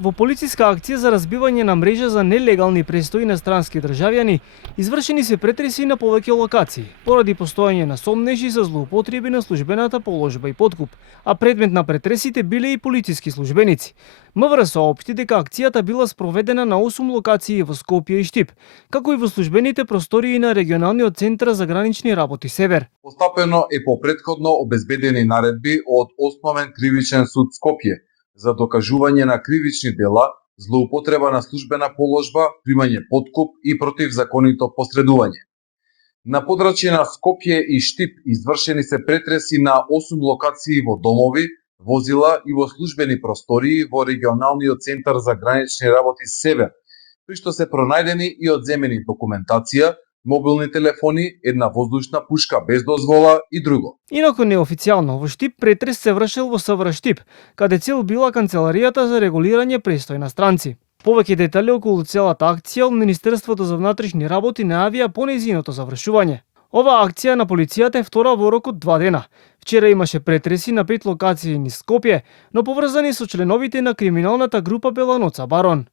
Во полициска акција за разбивање на мрежа за нелегални престои на странски државјани, извршени се претреси на повеќе локации, поради постоење на сомнежи за злоупотреби на службената положба и подкуп, а предмет на претресите биле и полициски службеници. МВР соопшти дека акцијата била спроведена на 8 локации во Скопје и Штип, како и во службените простории на регионалниот центар за гранични работи Север. Постапено е по претходно обезбедени наредби од Основен кривичен суд Скопје за докажување на кривични дела, злоупотреба на службена положба, примање подкуп и противзаконито посредување. На подрачје на Скопје и Штип извршени се претреси на 8 локации во домови, возила и во службени простории во регионалниот центар за гранични работи Север, при што се пронајдени и одземени документација, мобилни телефони, една воздушна пушка без дозвола и друго. Инаку неофицијално, во Штип претрес се вршил во СВР Штип, каде цел била Канцеларијата за регулирање престој на странци. Повеќе детали околу целата акција од Министерството за внатрешни работи најавија по нејзиното завршување. Ова акција на полицијата е втора во рок од 2 дена. Вчера имаше претреси на 5 локации низ Скопје, но поврзани со членовите на криминалната група Беланоца Барон.